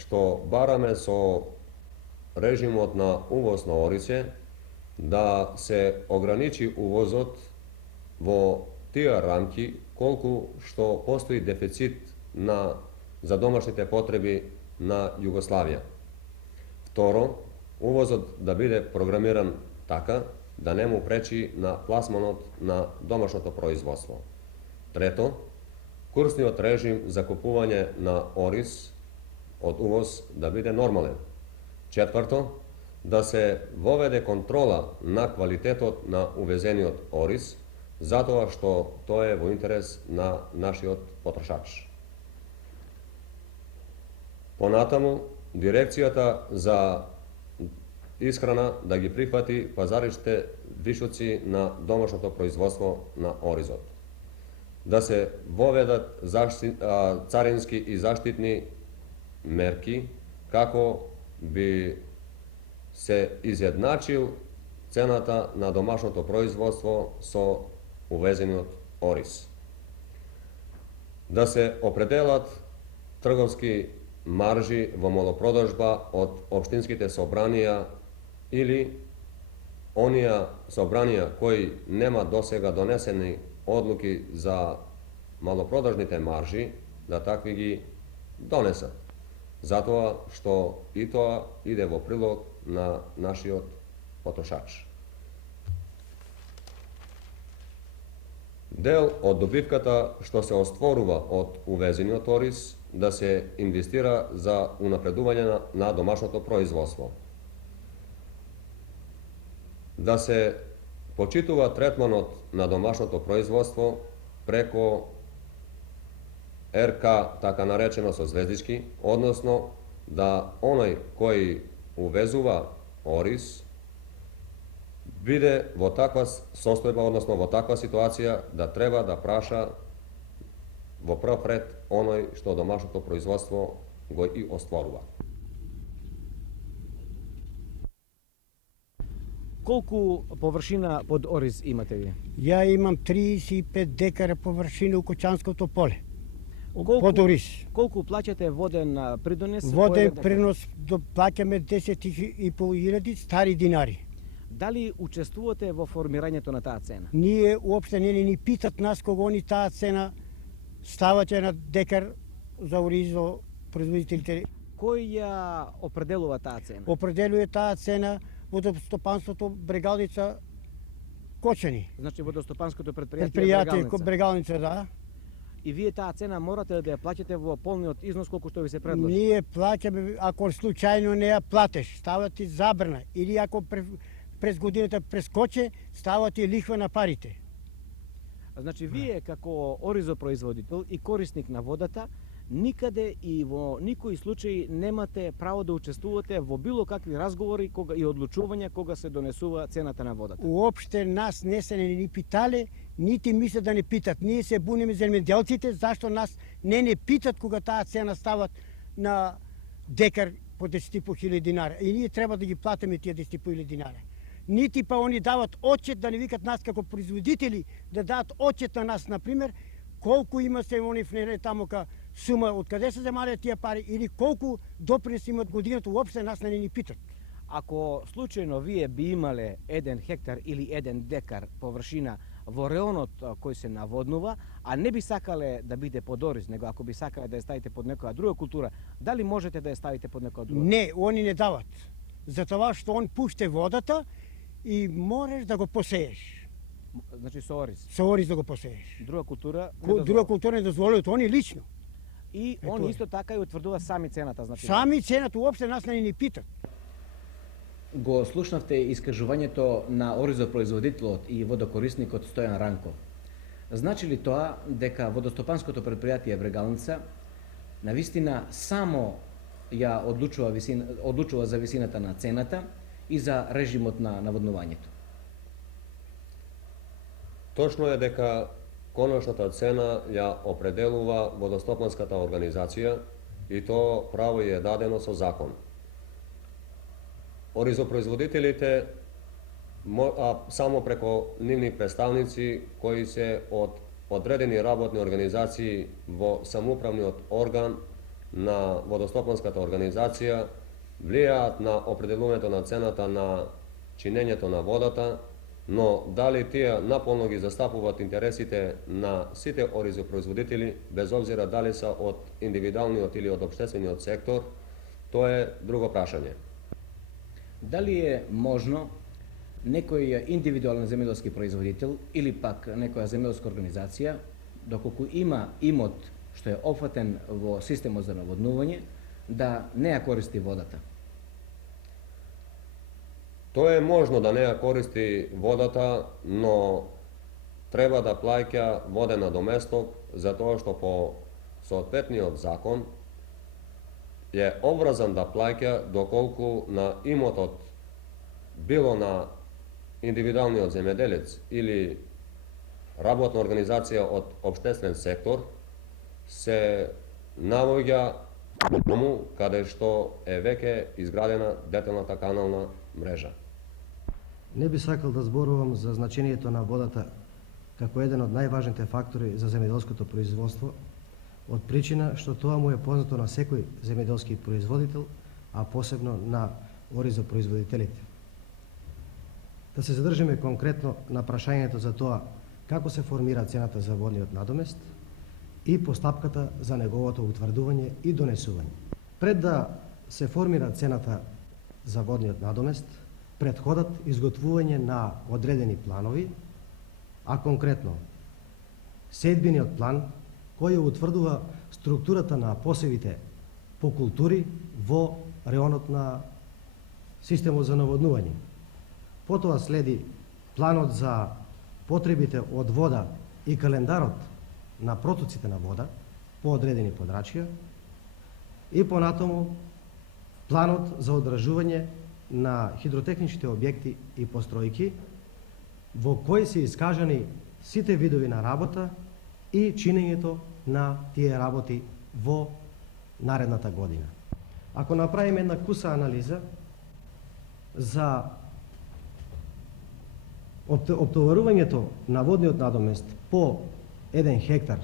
što barame so režimot na uvoz na orise, da se ograniči uvozot vo tija рамки колку što postoji deficit za domaćite potrebi na Jugoslavija. Второ, uvozот да биде програмиран така да не му пречи на пласманот на домашното производство. Трето, курсниот режим за купување на ориз од увоз да биде нормален. Четврто, да се воведе контрола на квалитетот на увезениот ориз, затоа што тоа е во интерес на нашиот потрошач. Понатаму, Дирекцијата за исхрана да ги прифати пазариште вишоци на домашното производство на оризот. Да се воведат царински и заштитни мерки како би се изедначил цената на домашното производство со увезениот ориз. Да се определат трговски маржи во малопродажба од општинските собранија или оние собранија кои нема досега донесени одлуки за малопродажните маржи, да такви ги донесат. Затоа што и тоа иде во прилог на нашиот потрошач. Дел од добивката што се остворува од увезениот ориз да се инвестира за унапредување на домашното производство. Да се почитува третманот на домашното производство преко РК, така наречено со звездички, односно да оној кој увезува ориз биде во таква состојба, односно во таква ситуација да треба да праша во прв ред оној што домашното производство го и остварува. Колку површина под ориз имате ви? Ја имам 35 декара површина у Кочанското поле. Под ориз. Колку плаќате воден придонес? Воден принос плаќаме 10.500 стари динари. Дали учествувате во формирањето на таа цена? Ние уопште не ни питат нас кога они таа цена ставате на декар за ориз за производителите. Кој ја определува таа цена? Определува таа цена водостопанството Брегалница Кочани. Значи водостопанското предпријатие Предпријатие Брегалница, да. И вие таа цена морате да ја плаќате во полниот износ колку што ви се предложи? Ние плаќаме, ако случајно не ја платеш, става ти забрана. Или ако през годината прескоче, става ти лихва на парите. Значи, вие како оризопроизводител и корисник на водата, никаде и во никој случај немате право да учествувате во било какви разговори и одлучувања кога се донесува цената на водата. Уопште нас не се ни питале, нити мислат да не питат. Ние се буниме земјоделците, зашто нас не питат кога таа цена стават на декар по 10.500 динара. И ние треба да ги платиме тие 10.500 динара. Нити па они дават отчет, да не викат нас како производители, да дадат отчет на нас, например, колку има се они внере таму ка сума, од каде се земале тие пари, или колку допринес имат годината, уопште нас не ни питат. Ако случајно вие би имале 1 хектар или 1 декар површина во реонот кој се наводнува, а не би сакале да биде под ориз, него ако би сакале да ја ставите под некоја друга култура, дали можете да ја ставите под некоја друга? Не, они не дават. Затоа што он пуште водата и можеш да го посееш. Значи со ориз? Со ориз да го посееш. Друга култура? Друга култура не дозволуваат, они лично. И он исто така и утврдува сами цената, значи. Сами цената, уопште нас не ни питат. Го слушнавте искажувањето на оризопроизводителот и водокорисникот Стојан Ранков. Значи ли тоа дека водостопанското предпријатие Брегалница навистина само ја одлучува за висината на цената и за режимот на наводнувањето? Точно е дека конечната цена ја определува водостопанската организација и тоа право е дадено со закон. Оризопроизводителите само преко нивни представници кои се од одредени работни организации во самоуправниот орган на водостопанската организација влијаат на определувањето на цената на чинењето на водата, но дали тие наполно ги застапуваат интересите на сите оризопроизводители, без обзира дали се од индивидуалниот или од општествениот сектор, тоа е друго прашање. Дали е можно некој индивидуален земјоделски производител или пак некоја земјоделска организација, доколку има имот што е опфатен во системот за наводнување, да не ја користи водата? Тоа е можно да не ја користи водата, но треба да плаќа воден надоместок, затоа што по соодветниот закон е обврзан да плаќа доколку на имотот, било на индивидуалниот земјоделец или работна организација од општествен сектор, се наоѓа дому каде што е веќе изградена детелната канална мрежа. Не би сакал да зборувам за значењето на водата како еден од најважните фактори за земјоделското производство, од причина што тоа му е познато на секој земјоделски производител, а посебно на оризопроизводителите. Да се задржиме конкретно на прашањето за тоа како се формира цената за водниот надомест и постапката за неговото утврдување и донесување. Пред да се формира цената за водниот надомест, предходат изготвување на одредени планови, а конкретно седбиниот план кој утврдува структурата на посевите по култури во реонот на системот за наводнување. Потоа следи планот за потребите од вода и календарот на протоците на вода по одредени подрачја и понатаму планот за одржување на хидротехничките објекти и постројки во кои се искажани сите видови на работа и чинењето на тие работи во наредната година. Ако направиме една куса анализа за оптоварувањето на водниот надомест по 1 хектар,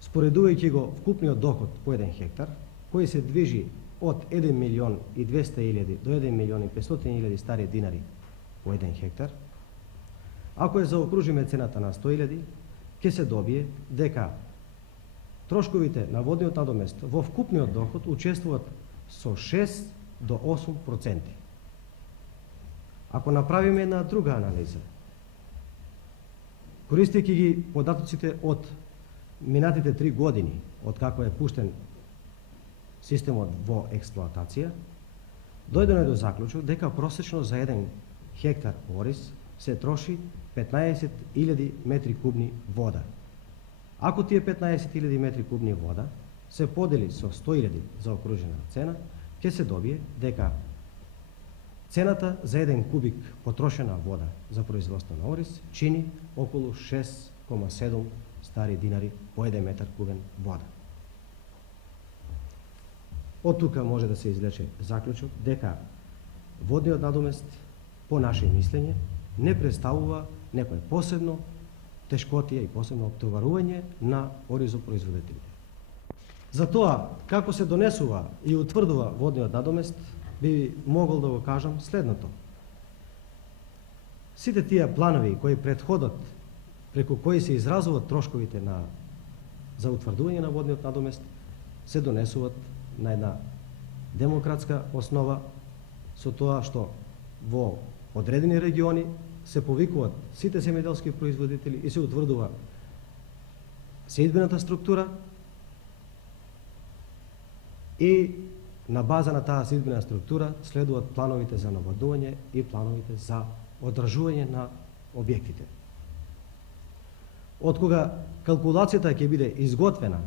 споредувајќи го вкупниот доход по 1 хектар, кој се движи од 1.200.000 до 1.500.000 стари динари по 1 хектар, ако ја заокружиме цената на 100.000, ќе се добие дека трошковите на водниот надомест во вкупниот доход учествуваат со 6 до 8%. Ако направиме една друга анализа, користејќи ги податоците од минатите 3 години, од како е пуштен системот во експлоатација, дојдено до заклучок дека просечно за 1 хектар ориз се троши 15.000 метри кубни вода. Ако тие 15.000 метри кубни вода се подели со 100.000 за окружена цена, ќе се добие дека цената за 1 кубик потрошена вода за производство на ориз чини околу 6,7 стари динари по 1 метар кубен вода. Од тука може да се извлече заклучок дека водниот надомест, по наше мислење, не представува некој посебно тешкотија и посебно оптоварување на оризопроизводителите. Затоа, како се донесува и утврдува водниот надомест, би могол да го кажам следното. Сите тие планови кои предходат, преку кои се изразуват трошковите за утврдување на водниот надомест, се донесуваат на една демократска основа, со тоа што во одредени региони се повикуваат сите земјоделски производители и се утврдува седбената структура и на база на таа седбена структура следуваат плановите за наводнување и плановите за одржување на објектите. Од кога калкулацијата ќе биде изготвена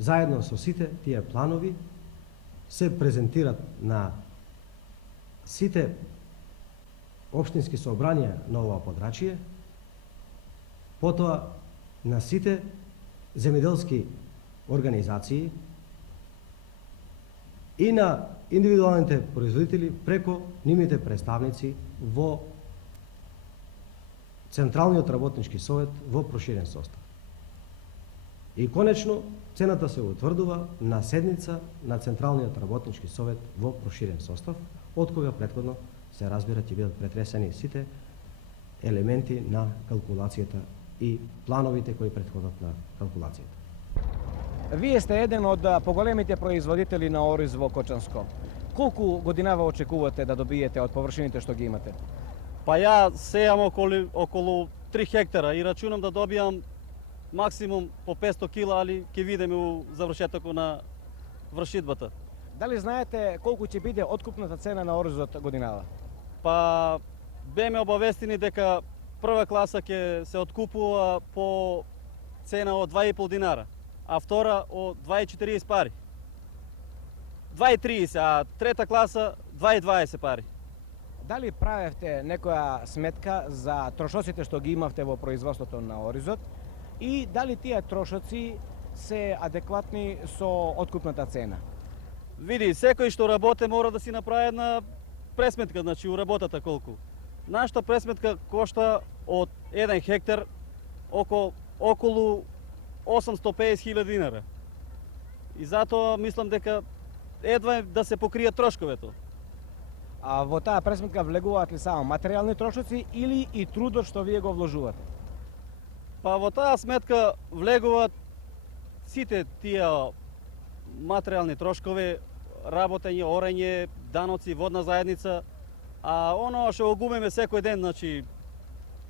заедно со сите тие планови, се презентират на сите општински собранија на ова подрачје, потоа на сите земјоделски организации и на индивидуалните производители преку нивните представници во Централниот работнички совет во проширен состав. И конечно, цената се утврдува на седница на Централниот работнички совет во проширен состав, од кога претходно се разбира ќе бидат претресени сите елементи на калкулацијата и плановите кои претходат на калкулацијата. Вие сте еден од поголемите производители на ориз во Кочанско. Колку годинава очекувате да добиете од површините што ги имате? Па ја сејам околу 3 хектара и рачунам да добијам максимум по 500 кила, али ќе видиме у завршетокот на вршидбата. Дали знаете колку ќе биде откупната цена на оризот годинава? Па беме обавестени дека прва класа ќе се откупува по цена од 2,5 динара, а втора од 2,40 пари. 2,30, а трета класа 2,20 пари. Дали правевте некоја сметка за трошоците што ги имавте во производството на оризот и дали тие трошоци се адекватни со откупната цена? Види, секој што работи мора да си направи една пресметка, значи у работата колку. Нашата пресметка кошта од 1 хектар околу 850.000 динара. И затоа мислам дека едва да се покријат трошковето. А во таа пресметка влегуваат ли само материјални трошоци или и трудот што вие го вложувате? Па во таа сметка влегуваат сите тие материјални трошкови, работење, орење, даноци, водна заедница, а оно што го губиме секој ден, значи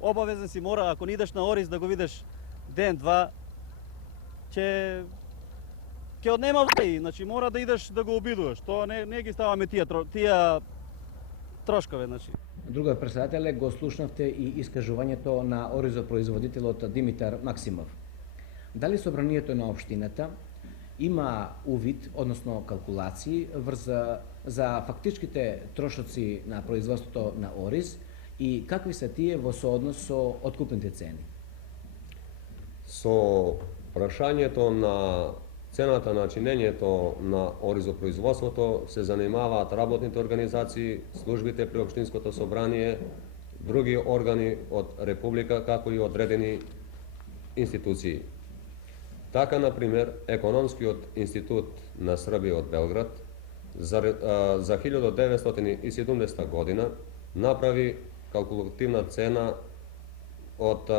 обавезен си мора, ако не идеш на ориз да го видиш ден-два, ќе однема време, значи мора да идеш да го обидуваш. Тоа не ги ставаме тие трошкове, значи. Другиот председателе, го слушнавте и искажувањето на оризопроизводителот Димитар Максимов. Дали собранието на општината има увид, односно калкулации за фактичките трошоци на производството на ориз и какви се тие во сооднос со откупните цени? Со прашањето на цената на чинењето на оризопроизводството се занимаваат работните организации, службите при општинското собрание, други органи од Република, како и одредени институции. Така, например, Економскиот институт на Србија од Белград за 1970 година направи калкулативна цена од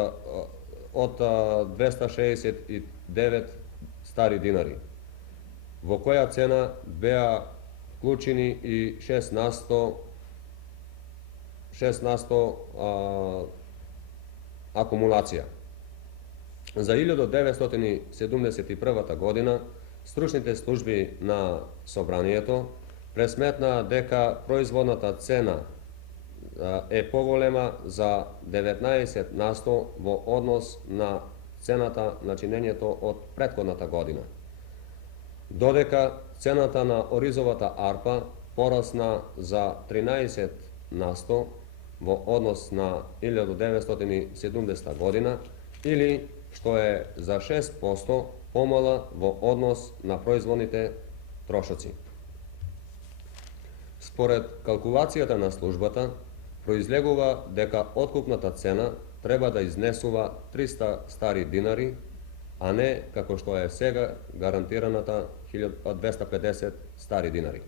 269 стари динари, во која цена беа вклучени и 6% акумулација. За 1971 година стручните служби на собранието пресметнаа дека производната цена е поголема за 19% во однос на цената на чинењето од претходната година. Додека цената на оризовата арпа порасна за 13% во однос на 1970 година или што е за 6% помала во однос на производните трошоци. Според калкулацијата на службата, произлегува дека откупната цена треба да изнесува 300 стари динари, а не како што е сега гарантираната 250 стари динари.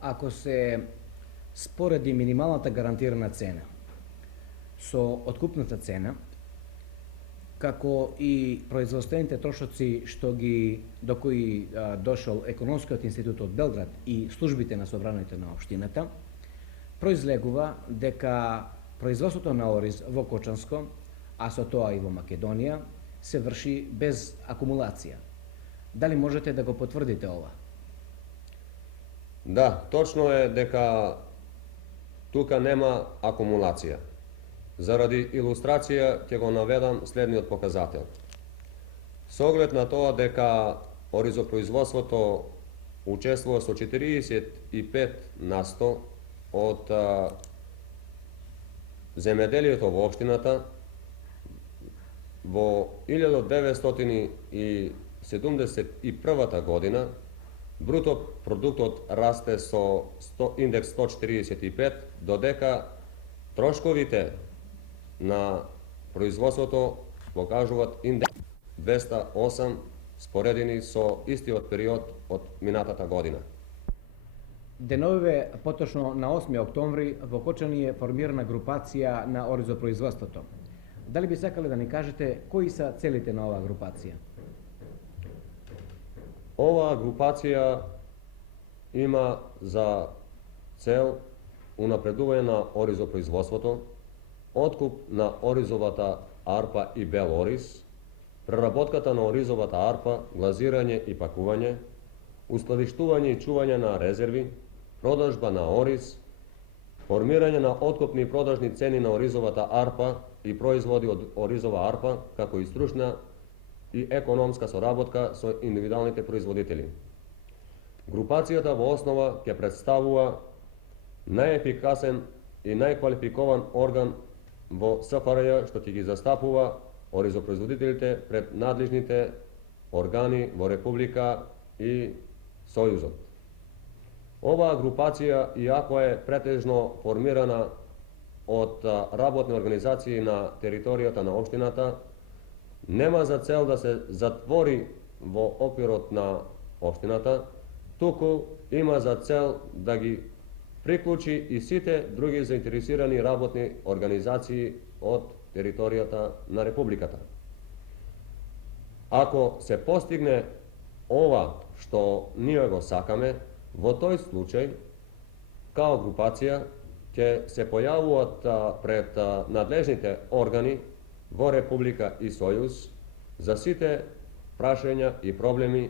Ако се спореди минималната гарантирана цена со откупната цена, како и производствените трошоци до кои дошол Економскиот институт од Белград и службите на собранието на општината, произлегува дека производството на ориз во Кочанско, а со тоа и во Македонија, се врши без акумулација. Дали можете да го потврдите ова? Да, точно е дека тука нема акумулација. Заради илустрација ќе го наведам следниот показател. Со оглед на тоа дека оризопроизводството учествува со 45% од земеделието во општината, во 1971 година бруто продуктот расте со индекс 145, додека трошковите на производството покажуваат индекс 208 споредени со истиот период од минатата година. Деновиве поточно на 8 октомври во Кочани е формирана групација на оризопроизводството. Дали би сакале да ни кажете кои се целите на оваа групација? Оваа групација има за цел унапредување на оризопроизводството, откуп на оризовата арпа и бел ориз, преработката на оризовата арпа, глазирање и пакување, ускладиштување и чување на резерви, продажба на ориз, формирање на откупни и продажни цени на оризовата арпа и производи од оризова арпа, како и стручна и економска соработка со индивидуалните производители. Групацијата во основа ќе представува најефикасен и најквалификован орган во СФРЈ што ќе ги застапува оризопроизводителите пред надлежните органи во Република и Сојузот. Оваа групација, иако е претежно формирана од работни организации на територијата на општината, нема за цел да се затвори во оквирот на општината, туку има за цел да ги приклучи и сите други заинтересирани работни организации од територијата на Републиката. Ако се постигне ова што ние го сакаме, во тој случај, као групација, ќе се појавуваат пред надлежните органи во Република и Сојуз за сите прашања и проблеми